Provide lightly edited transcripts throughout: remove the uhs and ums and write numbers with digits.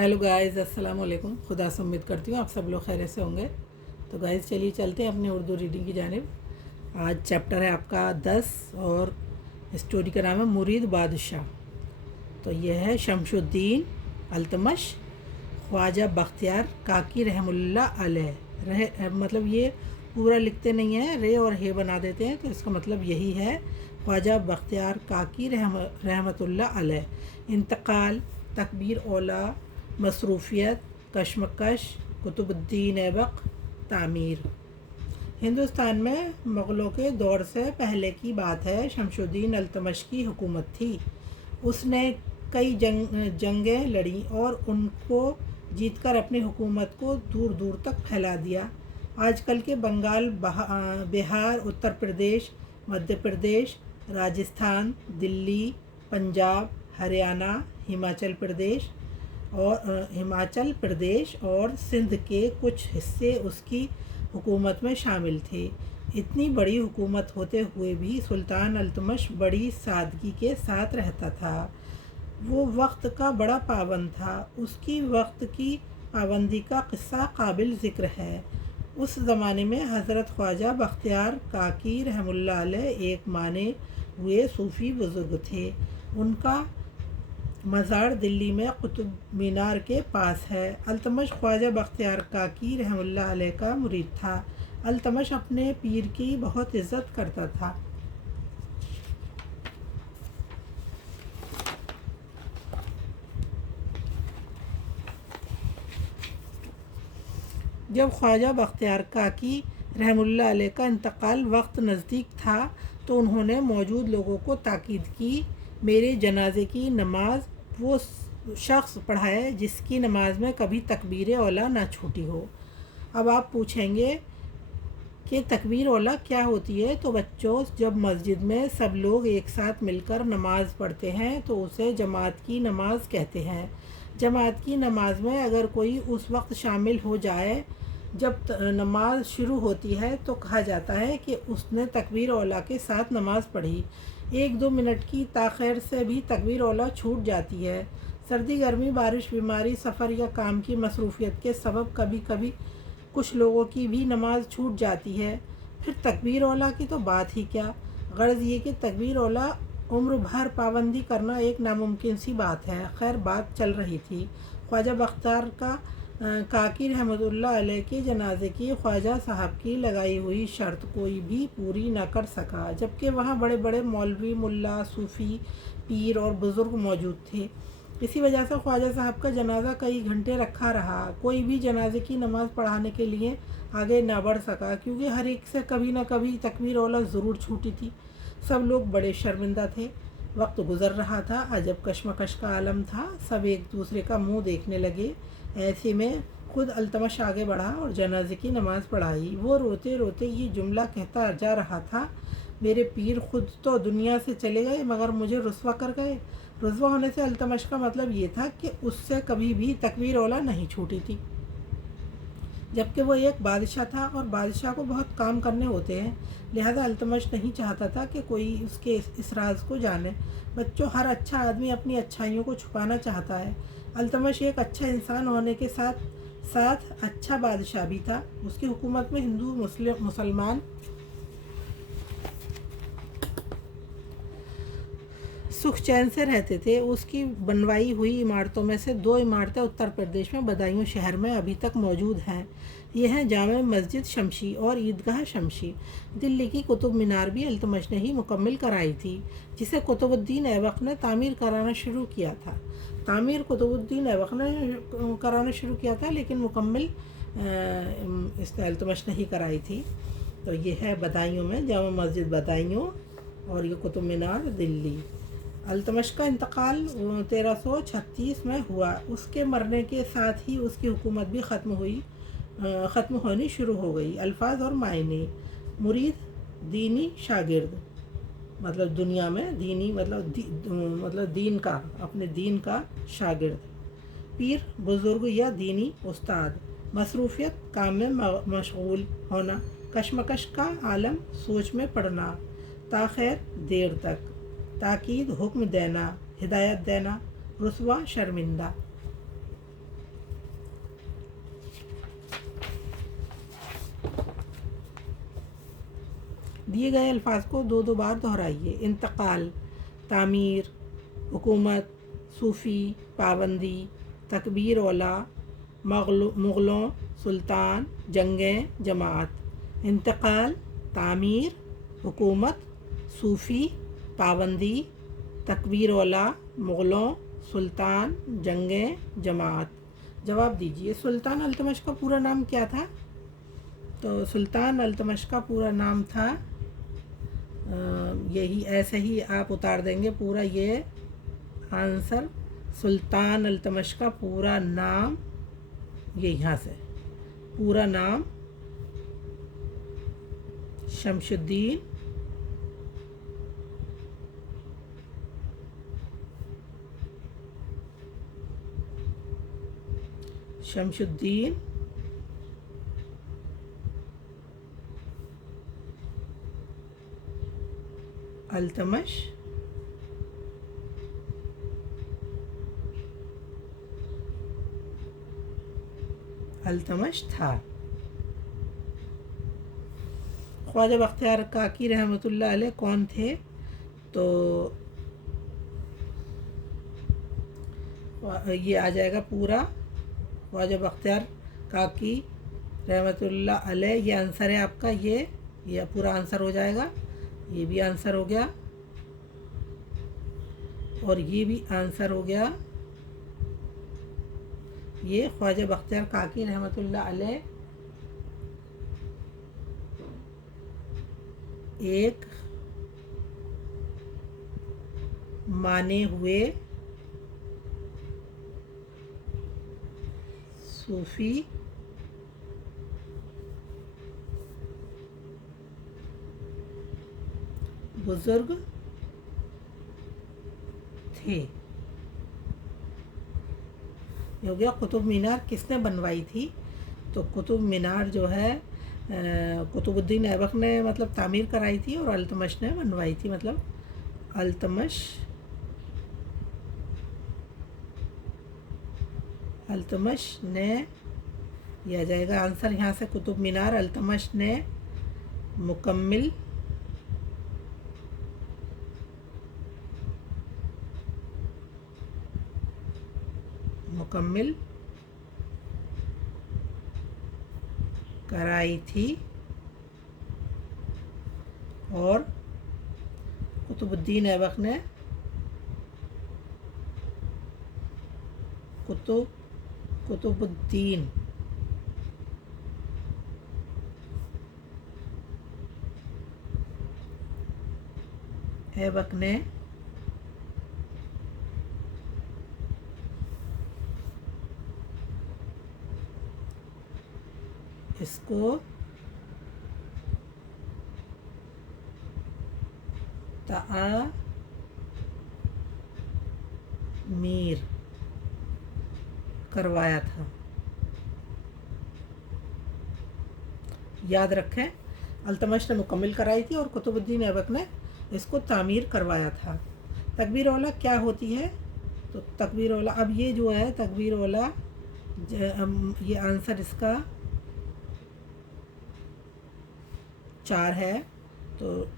Hello guys, अस्सलाम वालेकुम। खुदा से उम्मीद करती हूँ आप सब लोग खैर से होंगे। तो गाइस चलिए चलते हैं अपने उर्दू रीडिंग की जानिब। आज चैप्टर है आपका 10 और स्टोरी का नाम है मुरीद बादशाह। तो यह है शमशुद्दीन अल्तमश ख्वाजा बख्तियार काकी रहमुल्लाह अलैह। मतलब ये पूरा लिखते नहीं हैं, रे और हे बना देते हैं, तो इसका मतलब यही है ख्वाजा बख्तियार काकी रहमतुल्लाह अलैह। इंतकाल, तकबीर औला, मसरूफ़ियत, कशमकश, कुतुबुद्दीन ऐबक, तामीर। हिंदुस्तान में मुग़लों के दौर से पहले की बात है। शमशुद्दीन अल्तमश की हुकूमत थी। उसने कई जंगें लड़ी और उनको जीतकर अपनी हुकूमत को दूर दूर तक फैला दिया। आजकल के बंगाल, बिहार, उत्तर प्रदेश, मध्य प्रदेश, राजस्थान, दिल्ली, पंजाब, हरियाणा, हिमाचल प्रदेश और सिंध के कुछ हिस्से उसकी हुकूमत में शामिल थे। इतनी बड़ी हुकूमत होते हुए भी सुल्तान अल्तमश बड़ी सादगी के साथ रहता था। वो वक्त का बड़ा पाबंद था। उसकी वक्त की पाबंदी का किस्सा काबिल ज़िक्र है। उस ज़माने में हज़रत ख्वाजा बख्तियार काकी रहमुल्लाह अलैह एक माने हुए सूफ़ी बुज़ुर्ग थे। उनका मज़ार दिल्ली में कुतुब मीनार के पास है। अल्तमश ख्वाजा बख्तियार काकी रहमुल्लाह अलैह का मुरीद था। अल्तमश अपने पीर की बहुत इज़्ज़त करता था। जब ख्वाजा बख्तियार काकी रहमुल्लाह अलैह का इंतकाल वक्त नज़दीक था तो उन्होंने मौजूद लोगों को ताकीद की, मेरे जनाजे की नमाज वो शख्स पढ़ाए जिसकी नमाज में कभी तकबीर औला ना छूटी हो। अब आप पूछेंगे कि तकबीर औला क्या होती है। तो बच्चों, जब मस्जिद में सब लोग एक साथ मिलकर नमाज़ पढ़ते हैं तो उसे जमात की नमाज कहते हैं। जमात की नमाज में अगर कोई उस वक्त शामिल हो जाए जब नमाज शुरू होती है तो कहा जाता है कि उसने तकबीर औला के साथ नमाज पढ़ी। 1-2 मिनट की ताख़ीर से भी तकबीर औला छूट जाती है। सर्दी, गर्मी, बारिश, बीमारी, सफ़र या काम की मसरूफ़ियत के सबब कभी कभी कुछ लोगों की भी नमाज छूट जाती है। फिर तकबीर औला की तो बात ही क्या। गर्ज़ ये कि तकबीर औला उम्र भर पाबंदी करना एक नामुमकिन सी बात है। खैर, बात चल रही थी। ख्वाजा बख्तियार काकी रहमतुल्लाह अलैह के जनाजे की ख्वाजा साहब की लगाई हुई शर्त कोई भी पूरी न कर सका, जबकि वहाँ बड़े बड़े मौलवी, मुल्ला, सूफ़ी, पीर और बुज़ुर्ग मौजूद थे। इसी वजह से ख्वाजा साहब का जनाजा कई घंटे रखा रहा। कोई भी जनाजे की नमाज़ पढ़ाने के लिए आगे ना बढ़ सका, क्योंकि हर एक से कभी न कभी तकबीर औला ज़रूर छूटी थी। सब लोग बड़े शर्मिंदा थे। वक्त गुज़र रहा था, अजब कशमकश का आलम था। सब एक दूसरे का मुंह देखने लगे। ऐसे में खुद अल्तमश आगे बढ़ा और जनाजे की नमाज़ पढ़ाई। वो रोते रोते ये जुमला कहता जा रहा था, मेरे पीर खुद तो दुनिया से चले गए मगर मुझे रुस्वा कर गए। रुस्वा होने से अल्तमश का मतलब ये था कि उससे कभी भी तकबीर औला नहीं छूटी थी, जबकि वो एक बादशाह था और बादशाह को बहुत काम करने होते हैं। लिहाजा अल्तमश नहीं चाहता था कि कोई उसके इस राज को जाने। बच्चों, हर अच्छा आदमी अपनी अच्छाइयों को छुपाना चाहता है। अल्तमश एक अच्छा इंसान होने के साथ साथ अच्छा बादशाह भी था। उसकी हुकूमत में हिंदू मुसलमान सुख चैन से रहते थे। उसकी बनवाई हुई इमारतों में से 2 इमारतें उत्तर प्रदेश में बदायूं शहर में अभी तक मौजूद हैं। यह हैं जामे मस्जिद शमशी और ईदगाह शमशी। दिल्ली की कुतुब मीनार भी अल्तमश ने ही मुकम्मल कराई थी, जिसे कुतुबुद्दीन ऐबक ने तामीर कराना शुरू किया था। तामीर कुतुबुद्दीन ऐबक ने कराना शुरू किया था, लेकिन मुकम्मल इसने अल्तमश ने ही कराई थी। तो ये है बदायूं में जामा मस्जिद बदायूं और ये कुतुब मीनार दिल्ली। अल्तमश का इंतकाल 1336 में हुआ। उसके मरने के साथ ही उसकी हुकूमत भी ख़त्म होनी शुरू हो गई। अल्फाज और मायने। मुरीद, दीनी शागिर्द, मतलब दुनिया में दीनी मतलब दीन का, अपने दीन का शागिर्द। पीर, बुज़ुर्ग या दीनी उस्ताद। मसरूफ़ियत, काम में मशगूल होना। कशमकश का आलम, सोच में पड़ना। ताख़ीर, देर तक। ताकीद, हुक्म देना, हिदायत देना। रुस्वा, शर्मिंदा। दिए गए अल्फाज को दो दो बार दोहराइए। इंतकाल, तामीर, हुकूमत, सूफ़ी, पाबंदी, तकबीर औला, मुग़लों, सुल्तान, जंगें, जमात। इंतकाल, तामीर, हुकूमत, सूफ़ी, पाबंदी, तकबीर औला, मुग़लों, सुल्तान, जंगें, जमात। जवाब दीजिए। सुल्तान अल्तमश का पूरा नाम क्या था? तो सुल्तान अल्तमश का पूरा नाम था, यही ऐसे ही आप उतार देंगे पूरा ये आंसर। सुल्तान अल्तमश का पूरा नाम, ये यहाँ से पूरा नाम शमशुद्दीन अल्तमश था। ख्वाजा बख्तियार काकी रहमतुल्लाह अलैह कौन थे? तो ये आ जाएगा पूरा ख्वाजा बख्तियार काकी रहमतुल्लाह अलैह, ये आंसर है आपका। ये पूरा आंसर हो जाएगा। ये भी आंसर हो गया और ये भी आंसर हो गया। ये ख्वाजा बख्तियार काकी रहमतुल्लाह अलैह एक माने हुए सूफी बुजुर्ग थे। ये हो गया। कुतुब मीनार किसने बनवाई थी? तो कुतुब मीनार जो है कुतुबुद्दीन ऐबक ने मतलब तामीर कराई थी और अल्तमश ने बनवाई थी। मतलब अल्तमश ने, यह आ जाएगा आंसर यहाँ से। कुतुब मीनार अल्तमश ने मुकम्मिल कराई थी और कुतुबुद्दीन ऐबक ने कुतुबुद्दीन ऐबक ने इसको तामीर करवाया था। याद रखें, अल्तमश ने मुकम्मिल कराई थी और कुतुबुद्दीन ऐबक ने इसको तामीर करवाया था। तकबीर औला क्या होती है? तो तकबीर औला, अब ये जो है तकबीर औला, ये आंसर इसका 4 है। तो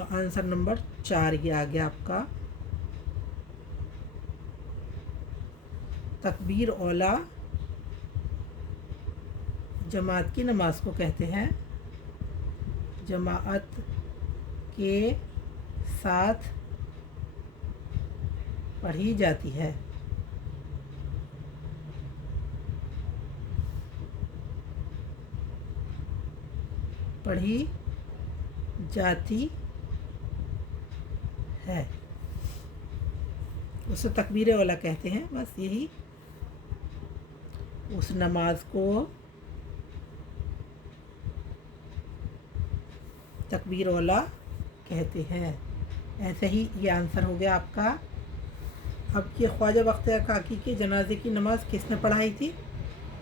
आंसर नंबर 4 ये आ गया आपका। तकबीर औला जमात की नमाज को कहते हैं। जमात के साथ पढ़ी जाती है। पढ़ी जाती है, उसे तकबीर औला कहते हैं। बस यही, उस नमाज को तकबीर औला कहते हैं। ऐसे ही ये आंसर हो गया आपका। अब ये ख्वाजा बख्तियार काकी के जनाजे की नमाज़ किसने पढ़ाई थी?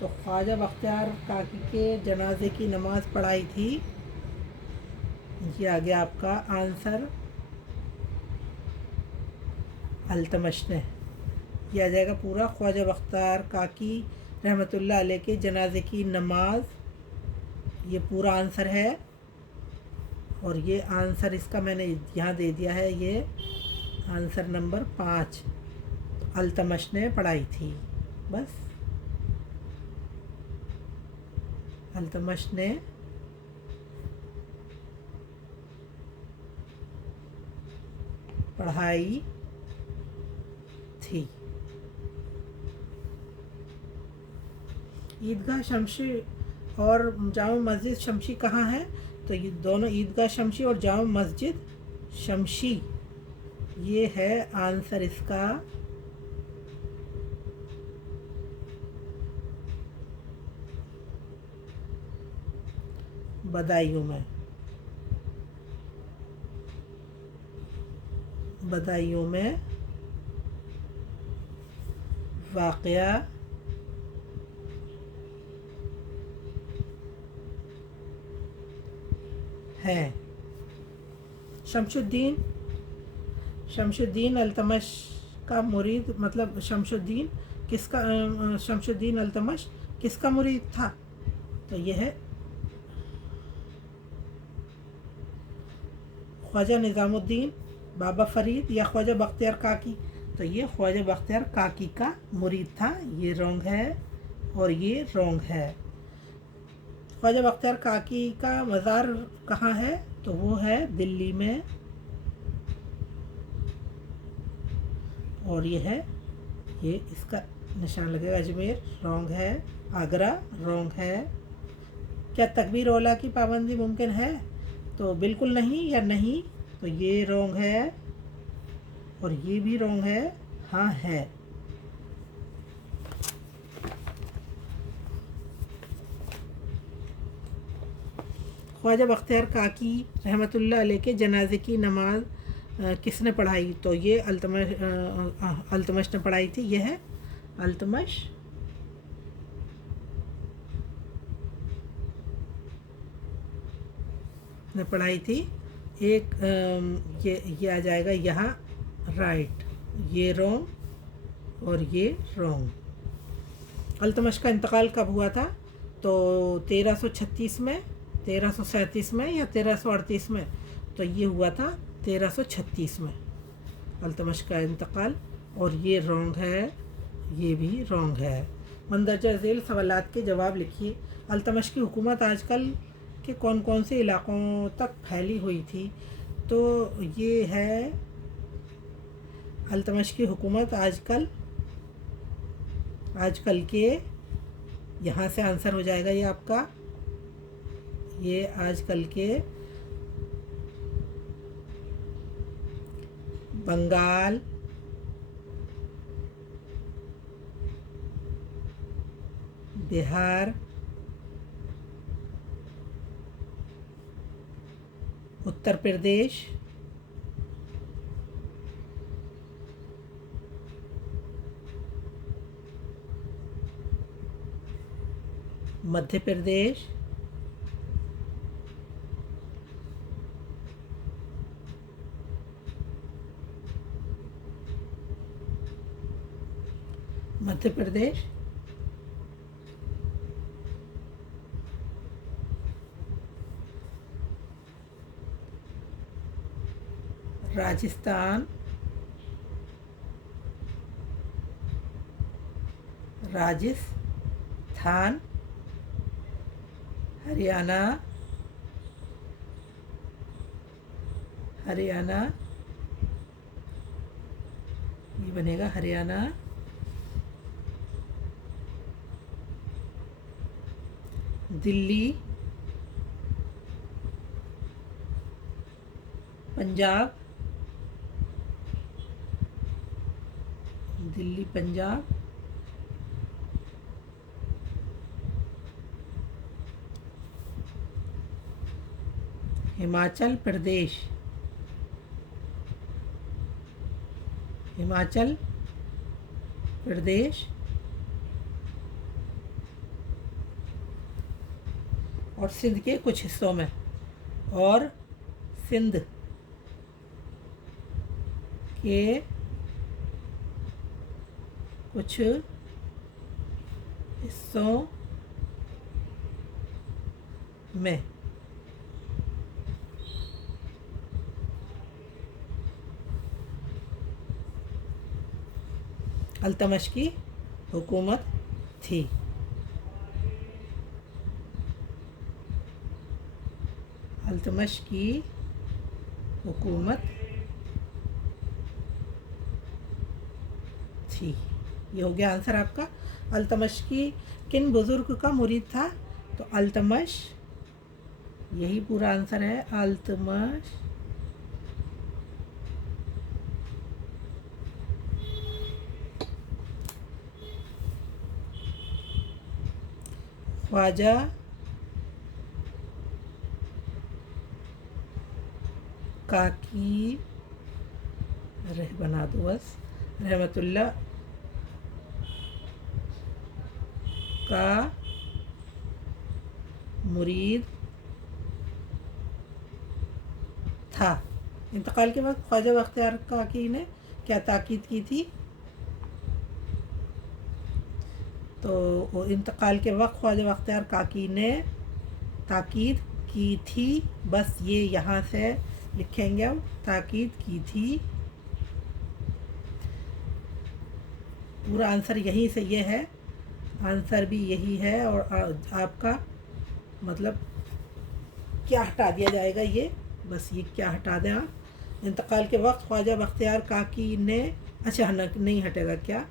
तो ख्वाजा बख्तियार काकी के जनाजे की नमाज़ पढ़ाई थी, ये आ गया आपका आंसर, अल्तमश ने। ये आ जाएगा पूरा। ख्वाजा बख्तियार काकी रहमतुल्लाह अलैह के जनाजे की नमाज, ये पूरा आंसर है। और ये आंसर इसका मैंने यहाँ दे दिया है, ये आंसर नंबर 5 अल्तमश ने पढ़ाई थी। बस अल्तमश ने पढ़ाई थी। ईदगाह शमशी और जामा मस्जिद शमशी कहाँ है? तो ये दोनों ईदगाह शमशी और जामा मस्जिद शमशी, ये है आंसर इसका बदायूं में। बदायूं में वाक़या है। शमशुद्दीन अल्तमश का मुरीद, मतलब शमशुद्दीन किसका, शमशुद्दीन अल्तमश किसका मुरीद था? तो यह है ख्वाजा निज़ामुद्दीन, बाबा फरीद या ख्वाजा बख्तियार काकी। तो ये ख्वाजा बख्तियार काकी का मुरीद था। ये रॉन्ग है और ये रॉन्ग है। ख्वाजा बख्तियार काकी का मज़ार कहाँ है? तो वो है दिल्ली में। और ये है, ये इसका निशान लगेगा अजमेर, रॉन्ग है। आगरा, रॉन्ग है। क्या तकबीर औला की पाबंदी मुमकिन है? तो बिल्कुल नहीं या नहीं, तो ये रॉन्ग है और ये भी रॉन्ग है। हाँ है। ख्वाजा बख्तियार काकी रहमतुल्लाह अलैह के जनाजे की नमाज किसने पढ़ाई? तो ये अल्तमश ने पढ़ाई थी। यह है अल्तमश ने पढ़ाई थी। एक ये आ जाएगा यहाँ राइट, ये रॉन्ग और ये रॉन्ग। अल्तमश का इंतकाल कब हुआ था? तो 1336 में, 1337 में या 1338 में? तो ये हुआ था 1336 में अल्तमश का इंतकाल। और ये रॉन्ग है, ये भी रॉन्ग है। मंदरजा झेल सवालात के जवाब लिखिए। अल्तमश की हुकूमत आजकल के कौन कौन से इलाक़ों तक फैली हुई थी? तो ये है अल्तमश की हुकूमत आजकल के, यहाँ से आंसर हो जाएगा ये आपका, ये आजकल के बंगाल, बिहार, उत्तर प्रदेश, मध्य प्रदेश, मध्य प्रदेश, राजस्थान, राजस्थान, हरियाणा, हरियाणा, ये बनेगा हरियाणा, दिल्ली, पंजाब, दिल्ली, पंजाब, हिमाचल प्रदेश, हिमाचल प्रदेश और सिंध के कुछ हिस्सों में, और सिंध के कुछ हिस्सों में अल्तमश की हुकूमत थी। अल्तमश की हुकूमत थी। ये हो गया आंसर आपका। अल्तमश की किन बुज़ुर्ग का मुरीद था? तो अल्तमश, यही पूरा आंसर है। अल्तमश ख्वाजा काकी रह बना दो बस, रहमतुल्लाह का मुरीद था। इंतकाल के वक्त ख्वाजा बख्तियार काकी ने क्या ताकीद की थी? तो इंतकाल के वक्त ख्वाजा बख्तियार काकी ने ताकीद की थी, बस ये यहाँ से लिखेंगे हम, ताकीद की थी। पूरा आंसर यहीं से ये है, आंसर भी यही है। और आपका मतलब क्या हटा दिया जाएगा, ये बस ये क्या हटा दें आप। इंतकाल के वक्त ख्वाजा बख्तियार काकी ने, अच्छा नहीं हटेगा क्या,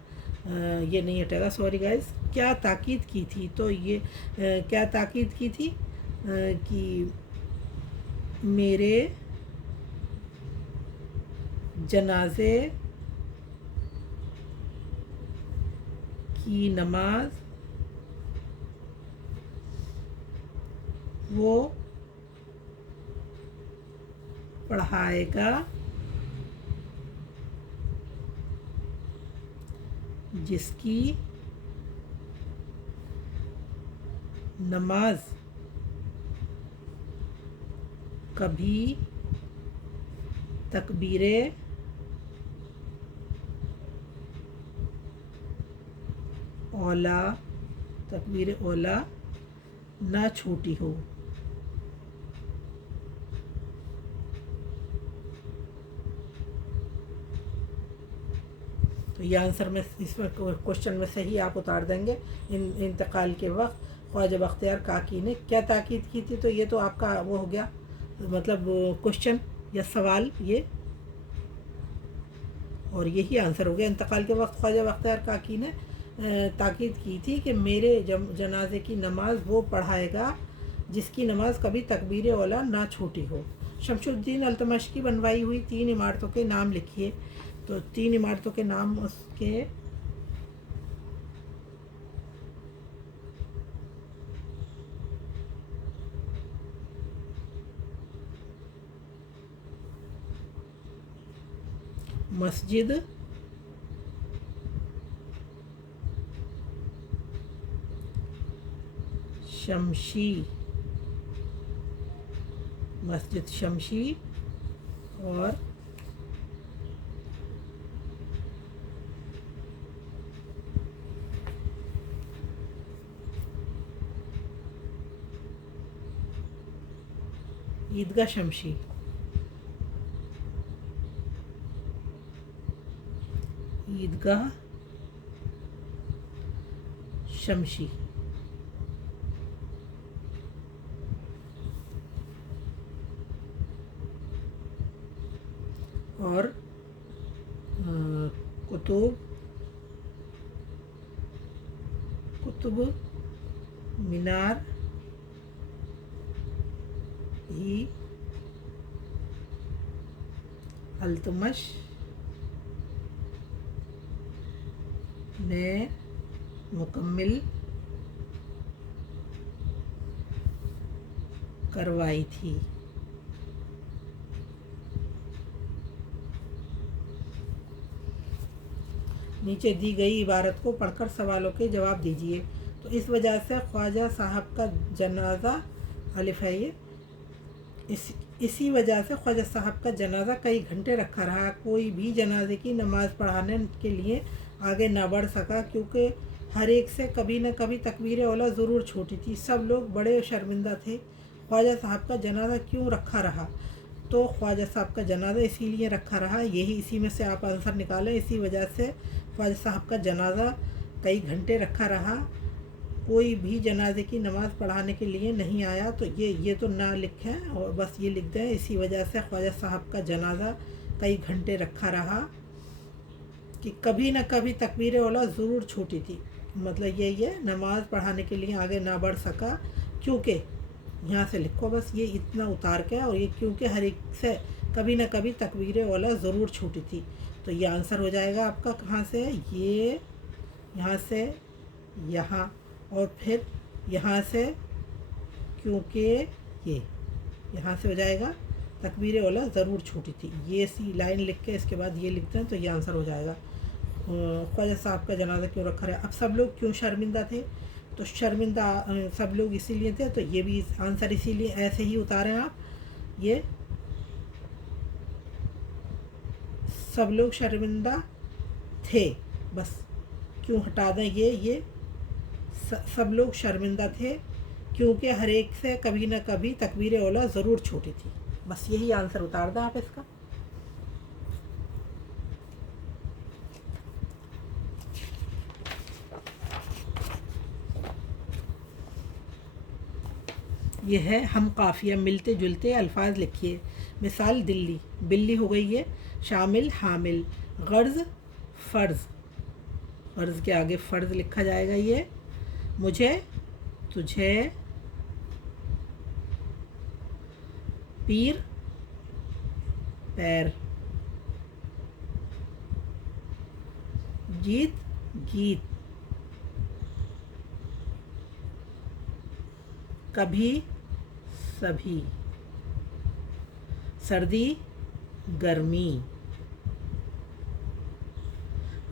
ये नहीं हटेगा, सॉरी गाइस। क्या ताकीद की थी? तो ये क्या ताकीद की थी कि मेरे जनाजे की नमाज वो पढ़ाएगा जिसकी नमाज कभी तकबीरे औला ना छूटी हो। तो ये आंसर में इसमें क्वेश्चन में सही आप उतार देंगे। इंतकाल के वक्त ख्वाजा बख्तियार काकी ने क्या ताकीद की थी? तो ये तो आपका वो हो गया, मतलब क्वेश्चन या सवाल ये, और यही आंसर हो गया। इंतकाल के वक्त ख्वाजा बख्तियार काकी ने ताकीद की थी कि मेरे जनाजे की नमाज वो पढ़ाएगा जिसकी नमाज कभी तकबीर औला ना छूटी हो। शमशुद्दीन अल्तमश की बनवाई हुई 3 इमारतों के नाम लिखिए। तो 3 इमारतों के नाम उसके मस्जिद शमशी और ईदगाह शमशी। ईदगाह शमशी और कुतुब मीनार ही अल्तमश ने मुकम्मिल करवाई थी। नीचे दी गई इबारत को पढ़कर सवालों के जवाब दीजिए। तो इस वजह से ख्वाजा साहब का जनाजा, अलिफ है ये, इसी वजह से ख्वाजा साहब का जनाजा कई घंटे रखा रहा। कोई भी जनाजे की नमाज़ पढ़ाने के लिए आगे ना बढ़ सका, क्योंकि हर एक से कभी न कभी तकबीर औला ज़रूर छूटी थी। सब लोग बड़े शर्मिंदा थे। ख्वाजा साहब का जनाजा क्यों रखा रहा? तो ख्वाजा साहब का जनाजा इसीलिए रखा रहा, यही इसी में से आप आंसर निकालें। इसी वजह से ख्वाजा साहब का जनाजा कई घंटे रखा रहा, कोई भी जनाजे की नमाज़ पढ़ाने के लिए नहीं आया। तो ये तो ना लिखें और बस ये लिख दें, इसी वजह से ख्वाजा साहब का जनाजा कई घंटे रखा रहा कि कभी न कभी तकबीर औला ज़रूर छूटी थी। मतलब यही है, नमाज़ पढ़ाने के लिए आगे ना बढ़ सका क्योंकि, यहाँ से लिखो बस ये इतना उतार के, और ये क्योंकि हर एक से कभी न कभी तकबीर औला ज़रूर छूटी थी। तो ये आंसर हो जाएगा आपका कहाँ से, ये यहाँ से यहाँ, और फिर यहाँ से क्योंकि ये यहाँ से हो जाएगा तकबीर औला ज़रूर छूटी थी। ये सी लाइन लिख के इसके बाद ये लिखते हैं तो ये आंसर हो जाएगा। ख्वाजा साहब का जनाजा क्यों रखा है। अब सब लोग क्यों शर्मिंदा थे, तो शर्मिंदा सब लोग इसीलिए थे, तो ये भी आंसर इसीलिए ऐसे ही उतारें आप। ये सब लोग शर्मिंदा थे, बस क्यों हटा दें ये सब लोग शर्मिंदा थे क्योंकि हर एक से कभी न कभी तकबीर औला ज़रूर छूटी थी। बस यही आंसर उतार दें आप इसका। ये है हम काफ़िया मिलते जुलते अल्फाज लिखिए। मिसाल दिल्ली, बिल्ली हो गई है, शामिल हामिल, गर्ज़ फ़र्ज़, फ़र्ज़ के आगे फ़र्ज़ लिखा जाएगा। ये मुझे तुझे, पीर पैर, जीत गीत, कभी सभी, सर्दी गर्मी,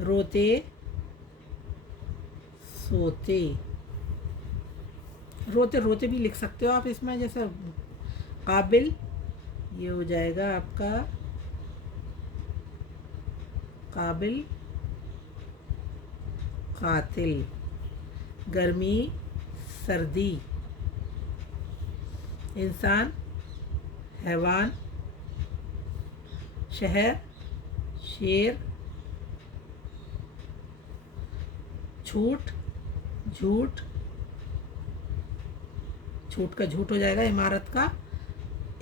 रोते सोते, रोते रोते भी लिख सकते हो आप इसमें, जैसे काबिल, ये हो जाएगा आपका काबिल कातिल, गर्मी सर्दी, इंसान हैवान, शहर शेर, छूट झूठ, छूट का झूठ हो जाएगा, इमारत का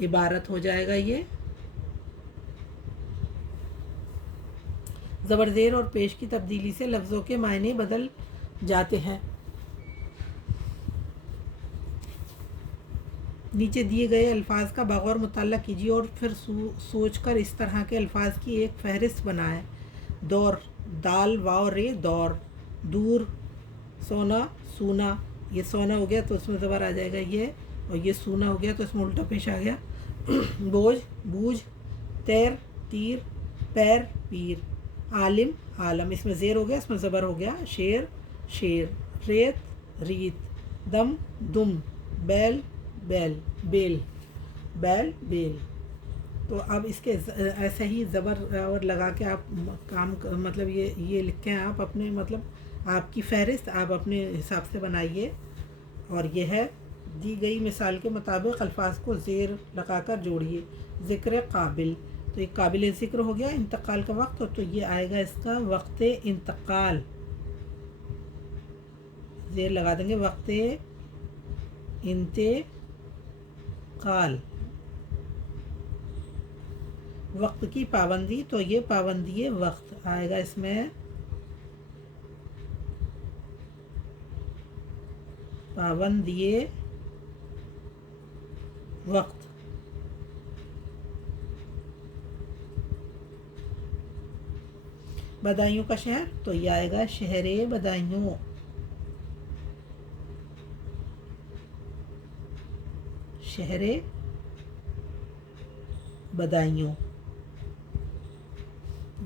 इबारत हो जाएगा। ये ज़बर ज़ेर और पेश की तब्दीली से लफ्ज़ों के मायने बदल जाते हैं। नीचे दिए गए अल्फाज का बगौर मुताला कीजिए और फिर सोचकर इस तरह के अल्फाज की एक फहरिस्त बनाएं। दौर, दाल वाव रे दौर, दूर, सोना सूना, ये सोना हो गया तो इसमें ज़बर आ जाएगा ये, और ये सूना हो गया तो इसमें उल्टा पेश आ गया। बोझ बूझ, तैर तीर, पैर पीर, आलिम आलम, इसमें ज़ेर हो गया, इसमें ज़बर हो गया। शेर शेर, रेत रीत, दम दुम, बैल बैल, बेल बैल बेल। तो अब इसके ऐसे ही ज़बर और लगा के आप काम मतलब ये लिखें आप अपने, मतलब आपकी फहरिस्त आप अपने हिसाब से बनाइए। और यह है दी गई मिसाल के मुताबिक अल्फाज को ज़ेर लगाकर जोड़िए। ज़िक्र काबिल, तो ये काबिल ज़िक्र हो गया। इंतकाल का वक्त, तो ये आएगा इसका वक्त इंतकाल, ज़ेर लगा देंगे, वक्त इंतकाल। वक्त की पाबंदी, तो ये पाबंदी वक्त आएगा इसमें, पाबंदी वक्त। बदायूं का शहर, तो ये आएगा शहरे बदायूं। शहरे बदायूं।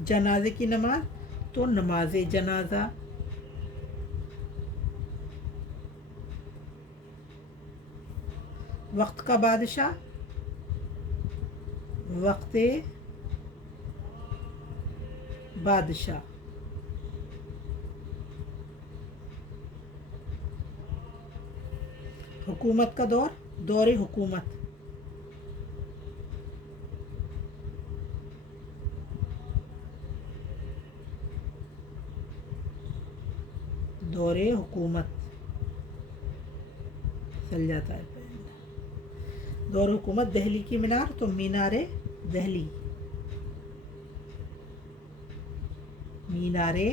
जनाजे की नमाज, तो नमाज जनाजा। वक्त का बादशाह, वक्त बादशाह। हुकूमत का दौर, दौरे हुकूमत। दौरे हुकूमत, चल जाता है पेन। दौरे हुकूमत दहली की मीनार, तो मीनारे दहली, मीनारे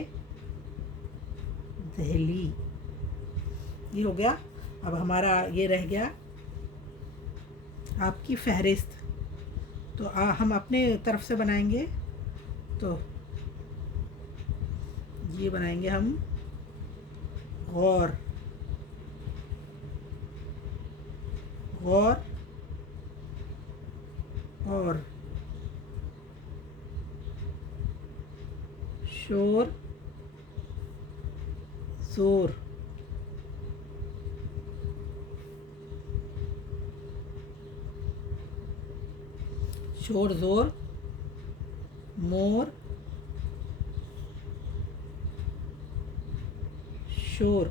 दहली। ये हो गया। अब हमारा ये रह गया आपकी फहरिस्त। तो हम अपने तरफ से बनाएंगे। तो ये बनाएंगे हम गौर, गौर और शोर जोर, शोर जोर, मोर शोर,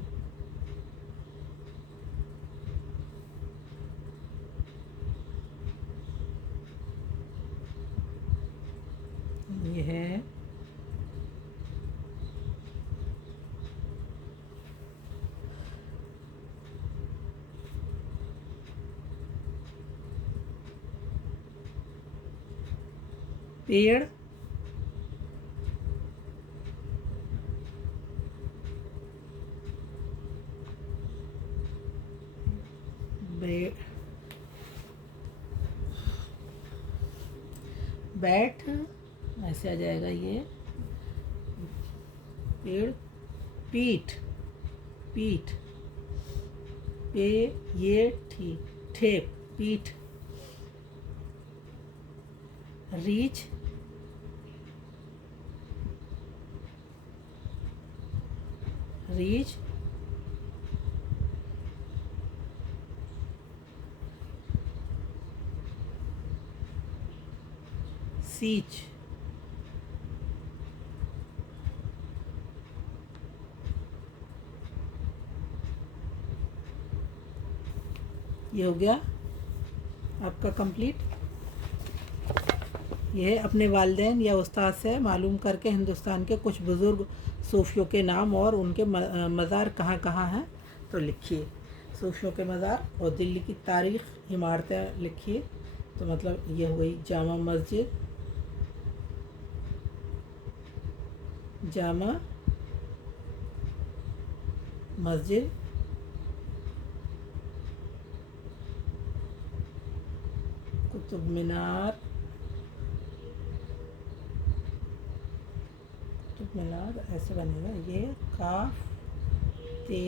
ये है पेड़, बैठ, ऐसे आ जाएगा ये पेड़, पीठ, पीठ, पे ये ठेप, पीठ, रीछ, रीछ, सींच, ये हो गया आपका कंप्लीट। ये अपने वालिदैन या उस्ताद से मालूम करके हिंदुस्तान के कुछ बुज़ुर्ग सूफियों के नाम और उनके मज़ार कहाँ कहाँ हैं तो लिखिए। सूफियों के मज़ार और दिल्ली की तारीख़ इमारतें लिखिए। तो मतलब ये हो गई जामा मस्जिद, जामा मस्जिद, कुतुब मीनार, कुतुब मीनार ऐसे बनेगा, ये काफ ते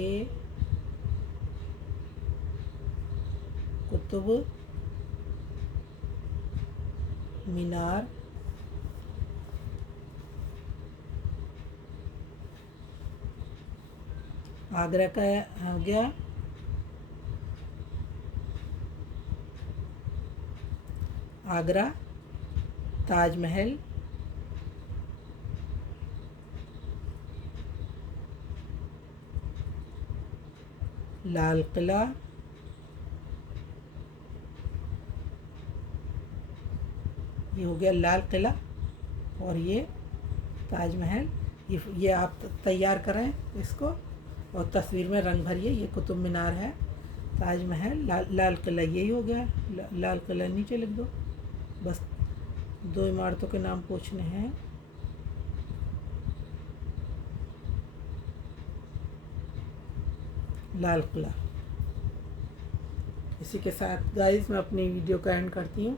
कुतुब मीनार, आगरा का हो गया, आगरा, ताजमहल, लाल किला, ये हो गया लाल किला और ये ताजमहल। ये आप तैयार करें इसको और तस्वीर में रंग भरिए। ये कुतुब मीनार है, ताजमहल, लाल किला, यही हो गया। लाल किला नीचे लिख दो। बस 2 इमारतों के नाम पूछने हैं। लाल किला। इसी के साथ गाइस मैं अपनी वीडियो का एंड करती हूँ।